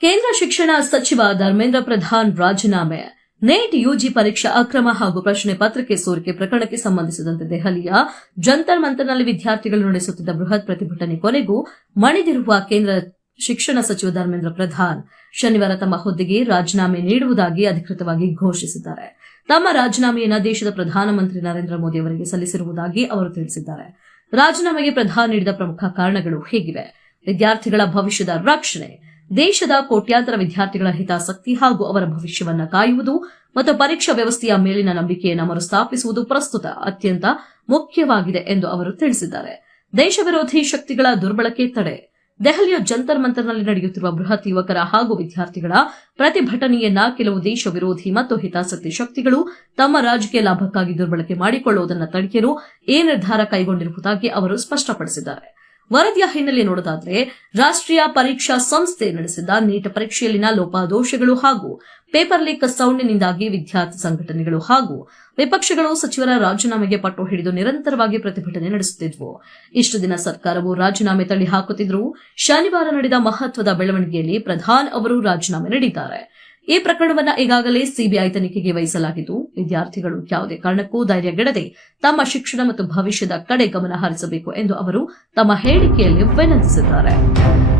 ಕೇಂದ್ರ ಶಿಕ್ಷಣ ಸಚಿವ ಧರ್ಮೇಂದ್ರ ಪ್ರಧಾನ್ ರಾಜೀನಾಮೆ. ನೆಟ್ ಯುಜಿ ಪರೀಕ್ಷಾ ಅಕ್ರಮ ಹಾಗೂ ಪ್ರಶ್ನೆ ಪತ್ರಿಕೆ ಸೋರಿಕೆ ಪ್ರಕರಣಕ್ಕೆ ಸಂಬಂಧಿಸಿದಂತೆ ದೆಹಲಿಯ ಜಂತರ್ ಮಂತರ್ನಲ್ಲಿ ವಿದ್ಯಾರ್ಥಿಗಳು ನಡೆಸುತ್ತಿದ್ದ ಬೃಹತ್ ಪ್ರತಿಭಟನೆ ಕೊನೆಗೂ ಮಣಿದಿರುವ ಕೇಂದ್ರ ಶಿಕ್ಷಣ ಸಚಿವ ಧರ್ಮೇಂದ್ರ ಪ್ರಧಾನ್ ಶನಿವಾರ ತಮ್ಮ ಹುದ್ದೆಗೆ ರಾಜೀನಾಮೆ ನೀಡುವುದಾಗಿ ಅಧಿಕೃತವಾಗಿ ಘೋಷಿಸಿದ್ದಾರೆ. ತಮ್ಮ ರಾಜೀನಾಮೆಯನ್ನು ದೇಶದ ಪ್ರಧಾನಮಂತ್ರಿ ನರೇಂದ್ರ ಮೋದಿ ಅವರಿಗೆ ಸಲ್ಲಿಸಿರುವುದಾಗಿ ಅವರು ತಿಳಿಸಿದ್ದಾರೆ. ರಾಜೀನಾಮೆಗೆ ಪ್ರಧಾನ್ ನೀಡಿದ ಪ್ರಮುಖ ಕಾರಣಗಳು ಹೀಗಿವೆ. ವಿದ್ಯಾರ್ಥಿಗಳ ಭವಿಷ್ಯದ ರಕ್ಷಣೆ, ದೇಶದ ಕೋಟ್ಯಾಂತರ ವಿದ್ಯಾರ್ಥಿಗಳ ಹಿತಾಸಕ್ತಿ ಹಾಗೂ ಅವರ ಭವಿಷ್ಯವನ್ನು ಕಾಯುವುದು ಮತ್ತು ಪರೀಕ್ಷಾ ವ್ಯವಸ್ಥೆಯ ಮೇಲಿನ ನಂಬಿಕೆಯನ್ನು ಮರುಸ್ಥಾಪಿಸುವುದು ಪ್ರಸ್ತುತ ಅತ್ಯಂತ ಮುಖ್ಯವಾಗಿದೆ ಎಂದು ಅವರು ತಿಳಿಸಿದ್ದಾರೆ. ದೇಶ ವಿರೋಧಿ ಶಕ್ತಿಗಳ ದುರ್ಬಳಕೆ ತಡೆ. ದೆಹಲಿಯ ಜಂತರ್ ಮಂತರ್ನಲ್ಲಿ ನಡೆಯುತ್ತಿರುವ ಬೃಹತ್ ಯುವಕರ ಹಾಗೂ ವಿದ್ಯಾರ್ಥಿಗಳ ಪ್ರತಿಭಟನೆಯನ್ನ ಕೆಲವು ದೇಶ ವಿರೋಧಿ ಮತ್ತು ಹಿತಾಸಕ್ತಿ ಶಕ್ತಿಗಳು ತಮ್ಮ ರಾಜಕೀಯ ಲಾಭಕ್ಕಾಗಿ ದುರ್ಬಳಕೆ ಮಾಡಿಕೊಳ್ಳುವುದನ್ನು ತಡೆಯಲು ಈ ನಿರ್ಧಾರ ಕೈಗೊಂಡಿರುವುದಾಗಿ ಅವರು ಸ್ಪಷ್ಟಪಡಿಸಿದ್ದಾರೆ. ವರದಿಯ ಹಿನ್ನೆಲೆ ನೋಡೋದಾದ್ರೆ, ರಾಷ್ಟ್ರೀಯ ಪರೀಕ್ಷಾ ಸಂಸ್ಥೆ ನಡೆಸಿದ್ದ ನೀಟ್ ಪರೀಕ್ಷೆಯಲ್ಲಿನ ಲೋಪದೋಷಗಳು ಹಾಗೂ ಪೇಪರ್ ಲೀಕ್ ಸೌಂಡಿನಿಂದಾಗಿ ವಿದ್ಯಾರ್ಥಿ ಸಂಘಟನೆಗಳು ಹಾಗೂ ವಿಪಕ್ಷಗಳು ಸಚಿವರ ರಾಜೀನಾಮೆಗೆ ಪಟ್ಟು ಹಿಡಿದು ನಿರಂತರವಾಗಿ ಪ್ರತಿಭಟನೆ ನಡೆಸುತ್ತಿದ್ವು. ಇಷ್ಟು ದಿನ ಸರ್ಕಾರವು ರಾಜೀನಾಮೆ ತಳ್ಳಿ ಹಾಕುತ್ತಿದ್ದರೂ ಶನಿವಾರ ನಡೆದ ಮಹತ್ವದ ಬೆಳವಣಿಗೆಯಲ್ಲಿ ಪ್ರಧಾನ್ ಅವರು ರಾಜೀನಾಮೆ ನೀಡಿದ್ದಾರೆ. ಈ ಪ್ರಕರಣವನ್ನು ಈಗಾಗಲೇ ಸಿಬಿಐ ತನಿಖೆಗೆ ವಹಿಸಲಾಗಿದ್ದು, ವಿದ್ಯಾರ್ಥಿಗಳು ಯಾವುದೇ ಕಾರಣಕ್ಕೂ ಧೈರ್ಯಗೆಡದೆ ತಮ್ಮ ಶಿಕ್ಷಣ ಮತ್ತು ಭವಿಷ್ಯದ ಕಡೆ ಗಮನ ಹರಿಸಬೇಕು ಎಂದು ಅವರು ತಮ್ಮ ಹೇಳಿಕೆಯಲ್ಲಿ ವಿನಂತಿಸಿದ್ದಾರೆ.